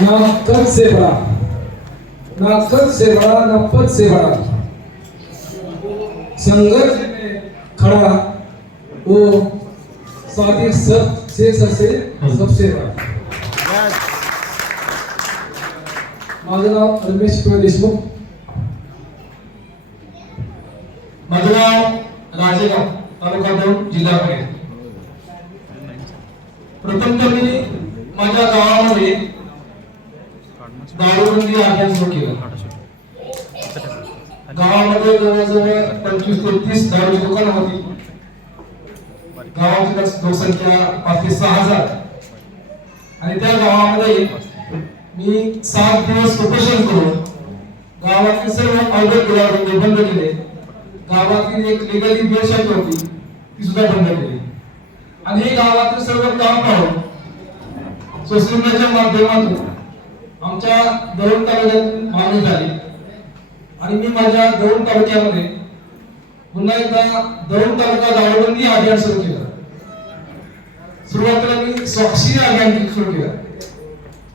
ना कद से बड़ा, ना कद से बड़ा, ना पद से बड़ा, संघर्ष में खड़ा वो साथी सबसे सबसे बड़ा. माझं नाव रमेश देशमुख. माझं नाव राजेगाव, तालुका दौंड, जिल्हा पुणे. प्रथम तर मी माझ्या गावामध्ये दारूबंदी अभियान सुरू केलं. गावामध्ये जवळजवळ 25 ते 30 दारूची दुकानं होती. गावाची लोकसंख्या 5 ते 6,000 आणि त्या गावामध्ये मी 7 दिवस उपोषण करून गावातील सर्व अवैध दारूबंदी बंद केले. गावातील एक लिगली बेशर्त होती ती सुद्धा बंद केली आणि हे गावातील सर्व काम पाहून सोशल मीडियाच्या माध्यमातून आमच्या दौंड तालुक्यात मागणी झाली आणि मी माझ्या दौंड तालुक्यामध्ये पुन्हा एकदा दौंड तालुका दारूबंदी अभियान सुरू केलं. सुरुवातीला मी स्वाक्षी अभियान सुरू केलं.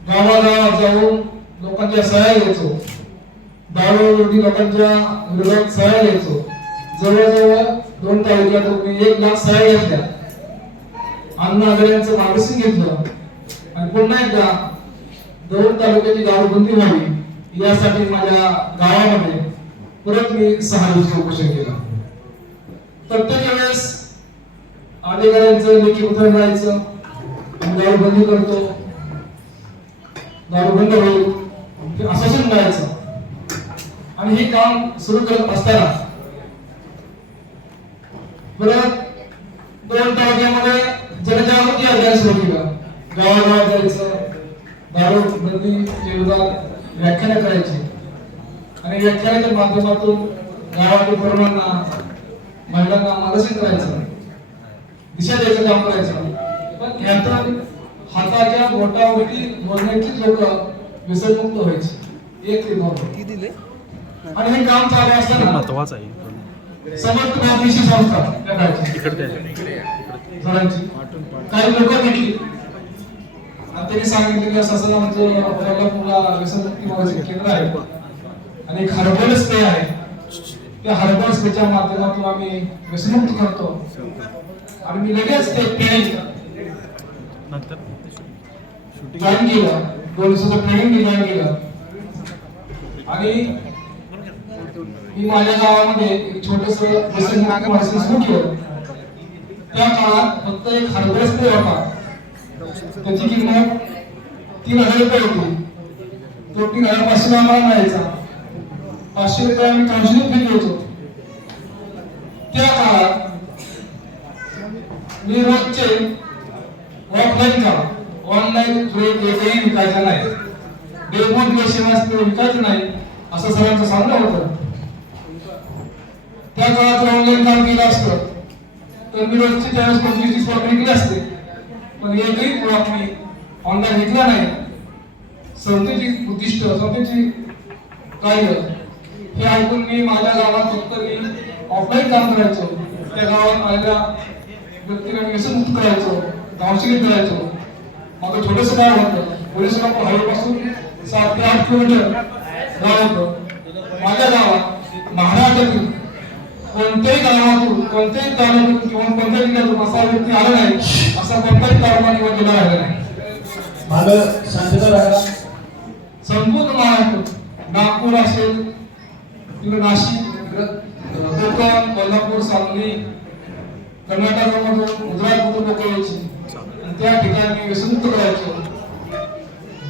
गावागावात जाऊन लोकांच्या सह्या घ्यायचो, दारूबंदी लोकांच्या विरोधात सह्या घ्यायचो. जवळजवळ दौंड तालुक्यात 1 लाख सह्या घेतल्या. अण्णा हजारेंचं मार्गदर्शन घेतलं आणि पुन्हा एकदा दौंड तालुक्याची दारूबंदी व्हावी यासाठी माझ्या गावामध्ये परत मी 6 दिवस उपोषण केलं. प्रत्येक वेळेस अधिकाऱ्यांचं लेखी पत्र मिळायचं, दारूबंदी करतो, दारू बंद होईल हे आश्वासन मिळायचं आणि हे काम सुरू करत असताना परत दौंड तालुक्यामध्ये जनजागृती अभियान सुरू केलं. गावागावात जायचं, दारूबंदीच्या विरोधात व्याख्यानं करायची आणि व्याख्यानाच्या माध्यमातून गावातील तरुणांना, महिलांना मार्गदर्शन करायचं, दिशा द्यायचं काम करायचं. पण यातून हाताच्या बोटावरती मोजण्याची लोक व्यसनमुक्त व्हायची. 1 ते 2 आणि हे काम चालू असताना महत्वाचं आहे. समर्थ भावनिशी संस्था काही लोक भेटली आणि त्यांनी सांगितलं की असं आमचं कोल्हापूरला व्यसनमुक्ती व्हायचं केंद्र आहे आणि एक हर्बल स्प्रे आहे. त्या हर्बल स्प्रेच्या माध्यमातून आम्ही व्यसनमुक्त करतो आणि मी लगेच ते ट्रेनिंग जॉईन केलं. 2 दिवसाचं ट्रेनिंग जॉईन केलं आणि मी माझ्या गावामध्ये एक छोटस व्यसनमुक्त सुरू केलं. त्या काळात फक्त एक हर्बल स्प्रे होता. त्याची किंमत 3,000 रुपये होती. तो 3,500 आम्हाला मिळायचा. 500 रुपये आम्ही काउन्सिलिंग फी घ्यायचो. त्या काळात मी रोजचे ऑफलाईन काम, ऑनलाईन एकही विकायचा नाही, डेमोन्स्ट्रेशन विकायचं नाही असं सरांचं सांगणं होतं. त्या काळात ऑनलाईन काम केलं असतं तर मी रोजचे 25-30 प्रॉडक्ट विकले असते. पण एकही प्रॉडक्ट मी ऑनलाईन विकला नाही. संस्थेची उद्दिष्ट, संस्थेची कार्य हे ऐकून मी माझ्या गावात फक्त मी ऑफलाईन काम करायचो. त्या गावात आलेल्या व्यक्तीला व्यसनमुक्त करायचो, काउन्सिलिंग करायचो. माझं छोटंसं गाव होतं. पोलिसगाव हायवेपासून 7 ते 8 किलोमीटर गाव होतं. माझ्या गावात महाराष्ट्रातील कोणत्याही गावातून, कोणत्याही तालुक्यातून किंवा कोणत्याही जिल्ह्यातून असा व्यक्ती आला नाही, असा कोणताही तालुका किंवा जिल्हा राहिला नाही. माझं शांतता राहा. संपूर्ण महाराष्ट्र, नागपूर असेल, तिकडे नाशिक, कोकण, कोल्हापूर, सांगली, कर्नाटकामधून, गुजरातमधून लोक यायची आणि त्या ठिकाणी व्यसनमुक्त करायचो.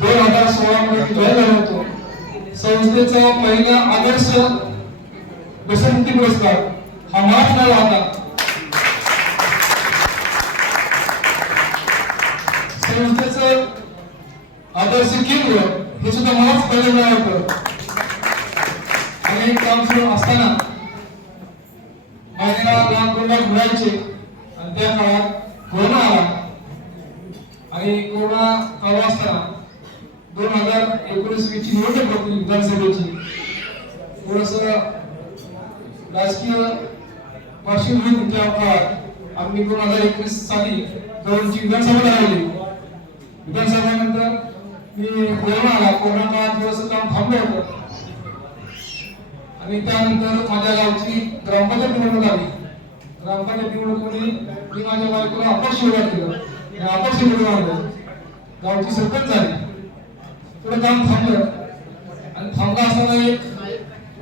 2016 मध्ये जॉईन झालो होतो. संस्थेचा पहिला आदर्श व्यसनमुक्ती पुरस्कार हा मलाच मिळाला होता. संस्थेचं आदर्श केंद्र हे सुद्धा मलाच पहिले मिळालं होतं. आणि काम सुरू असताना महिन्याला लाख 2 लाख मिळायचे आणि त्या काळात कोरोना आला आणि कोरोना चालू असताना 2019 ची निवडणूक होती विधानसभेची. थोडस राजकीय पार्श्वभूमी त्या काळात आम्ही 2021 साली दौंडची विधानसभा लढवली. विधानसभेनंतर मी कोरोना आला, कोरोना काळात थोडंसं काम थांबलं होतं आणि त्यानंतर माझ्या गावची ग्रामपंचायत निवडणूक आली. ग्रामपंचायत निवडणुकीमध्ये मी माझ्या बायकोला अपक्ष उभा केलं, अपक्ष निवडून आणलं, गावची सरपंच झाली. थोडं काम थांबलं आणि थांबलं असताना एक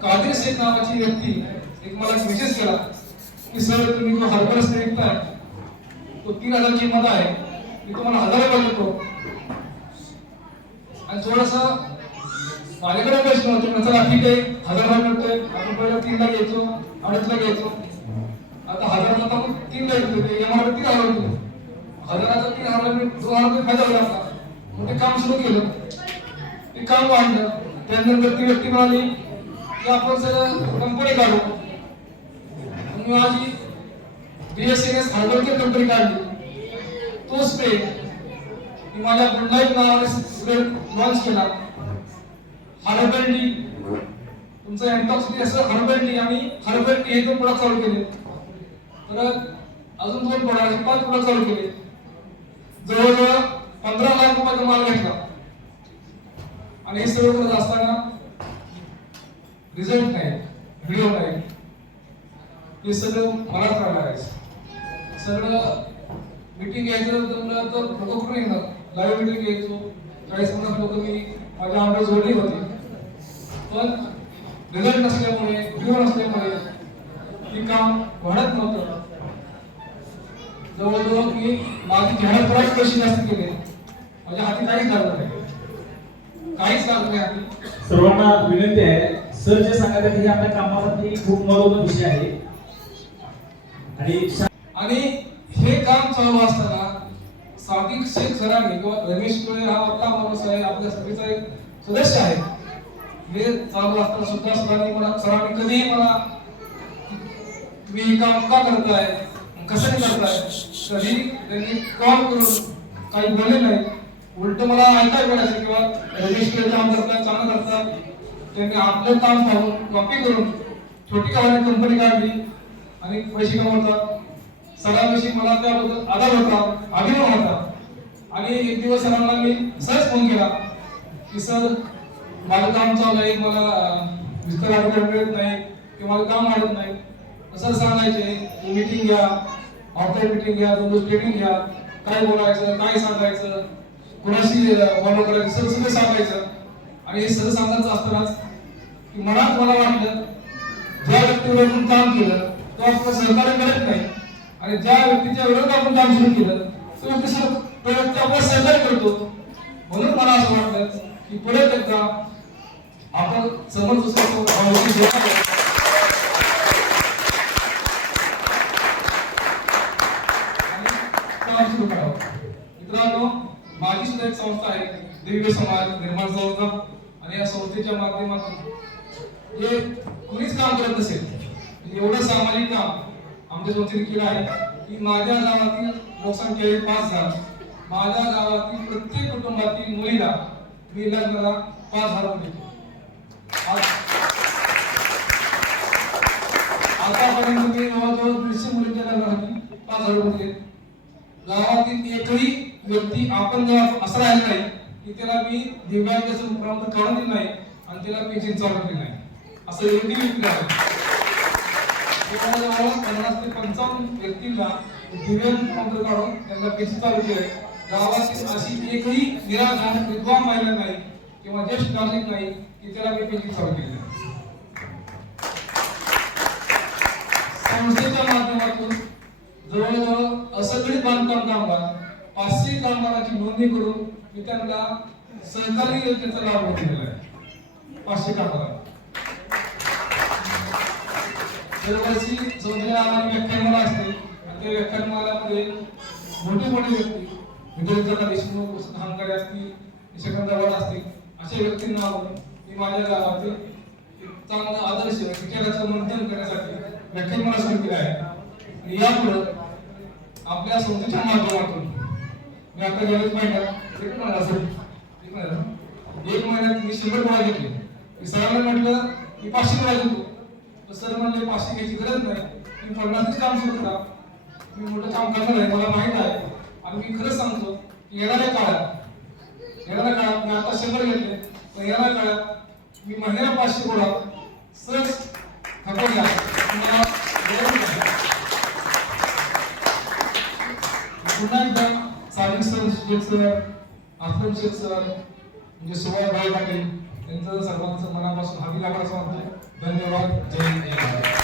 कादिर शेख नावाची व्यक्ती एक मला मेसेज केला की सर तुम्ही जो हरभरा विकताय तो 3000 किंमत आहे, मी तुम्हाला 1000 रुपये देतो. आणि थोडंसं माझ्याकडे पैसे नव्हते, चला ठीक आहे 1000 रुपये मिळतोय, आपण पहिला 3 ला घ्यायचो, 2.5 ला घ्यायचो, आता 1000 ला आपण 3 ला घेतो, एमआरपी 3000 होतो, 1000चा 3000 रुपये 2000 रुपये फायदा झाला आपला. मग ते काम सुरू केलं, ते काम वाढलं. त्यानंतर ती व्यक्ती म्हणाली की आपण सर कंपनी काढू. मी माझी BSNS हर्बल कंपनी काढली. तो स्प्रे मी माझ्या गुडलाईफ नावाने स्प्रे लॉन्च केला. हर्बल टी तुमचा एंटॉक्सिटी असं हर्बल टी आणि हर्बल टी हे 2 प्रोडक्ट चालू केले. परत अजून 2 प्रोडक्ट 5 प्रोडक्ट चालू केले. जवळजवळ 15 लाख रुपयाचा माल घेतला. आणि हे सगळं करत असताना रिझल्ट नाही, व्हिडिओ नाही, हे सगळं मलाच करायला लागायचं. सगळं मीटिंग घ्यायचं तर लोक कुठे येणार, लाईव्ह मीटिंग घ्यायचो, 40-50 लोक मी माझ्या अंडर जोडली होती. पण रिझल्ट नसल्यामुळे, व्हिडिओ नसल्यामुळे हे काम वाढत नव्हतं. जवळजवळ मी माझी जाहिरात कशी जास्त केली, माझ्या हाती काहीच लागलं नाही, काहीच लागलं नाही. सर्वांना विनंती आहे, सर जे सांगत आहेत हे आपल्या कामासाठी खूप महत्त्वाचा विषय आहे. आणि हे काम चालू असताना सादिक शेख सरांनी किंवा रमेश कोळे हा आपला माणूस आहे, आपल्या सभेचा एक सदस्य आहे, हे चालू असताना सुद्धा सरांनी कधीही मला तुम्ही हे काम का करताय, कसं करताय, कधी त्यांनी कॉल करून काही बोलले नाही. उलट मला ऐकायला मिळायचं किंवा रमेश कोळे काम करतात, चांगलं करतात, त्यांनी आपलं काम पाहून कॉपी करून छोटी गावाने कंपनी काढली आणि पैसे कमवतात. सरांविषयी मला त्याबद्दल आदर होता, अभिमान होता. आणि एक दिवस सरांना मी सहज फोन केला की सर माझं काम चालू आहे, मला विस्तार अधिकार मिळत नाही किंवा माझं काम वाढत नाही. असं सांगायचे, मीटिंग घ्या, ऑफलाईन मीटिंग घ्या, 2 दिवस ट्रेनिंग घ्या, काय बोलायचं, काय सांगायचं, कोणाशी फॉलो करायचं, सगळं सांगायचं. आणि हे सगळं सांगायचं असतानाच की मला वाटलं ज्या व्यक्तीवर आपण काम केलं तो आपण सहकार्य करत नाही, आणि ज्या व्यक्तीच्या विरोधात आपण काम सुरू केलं तो व्यक्ती आपण सहकार्य करतो. म्हणून मला असं वाटलं की परत एकदा आपण समोर मित्रांनो, माझी सुद्धा एक संस्था आहे, दिव्य समाज निर्माण संस्था. आणि या संस्थेच्या माध्यमातून हे कुणीच काम करत नसेल, एवढं सामाजिक काम आमच्या संस्थेने केलं आहे की माझ्या गावातील लोकसंख्या 5,000, माझ्या गावातील प्रत्येक कुटुंबातील मुलीला मी लग्नाला 5,000 रुपये देतो. आतापर्यंत मी जवळजवळ 150 मुलींच्या लग्नासाठी 5,000 रुपये दिले. गावातील एकही व्यक्ती आपण जेव्हा असं राहिलं नाही की त्याला मी दिव्यांगाचं प्रमाणपत्र काढून दिलं नाही आणि त्याला पेन्शन चालू केली नाही, असं एवढी व्यक्ती आहे. जवळजवळ 50 ते 55 व्यक्तींना दिव्यांग प्रमाणपत्र काढून त्यांना पेन्शन चालू केले. गावातील अशी एकही निराधार विधवा महिला नाही किंवा ज्येष्ठ नागरिक नाही की त्याला मी पेन्शन चालू केली नाही. संस्थेच्या माध्यमातून जवळजवळ असंघटित बांधकाम कामगार 500 कामगारांची नोंदणी करून मी त्यांना सहकारी योजनेचा लाभ दिलेला आहे. 500 कामगार दरवर्षी संस्थेला आम्हाला व्याख्यानमाला असते आणि त्या व्याख्यानमालामध्ये मोठे व्यक्ती विद्यार्थ्यांना देशमुख हांगारे असतील, सेकंदराबाद असतील, अशा व्यक्तींना मी माझ्या गावातील चांगला आदर्श विचाराचं मंथन करण्यासाठी व्याख्यानमाला सुरू केला आहे. आणि यापुढे आपल्या संस्थेच्या माध्यमातून मी आता गेल्याच महिन्यात एक महिन्यात मी 100 गोळ्या घेतले. सरांना म्हटलं की 500 गोळ्या घेतो, तर सर म्हणले 500 घ्यायची गरज नाही, मी 50 काम सुरू करा, मी मोठं काम करणार आहे, मला माहित आहे. आणि मी खरंच सांगतो की येणाऱ्या काळात येणाऱ्या काळात मी आता 100 घेतले, पण येणाऱ्या काळात मी महिन्याला 500 गोळा सहज खपवल्या. तुम्हाला पुन्हा एकदा Savik sir, Shaikh sir, Afam Shaikh sir, म्हणजे सुभाष भाई पाटील यांचं सर्वांचं मनापासून हमी लागला असं वाटतं. धन्यवाद. जय हिंद.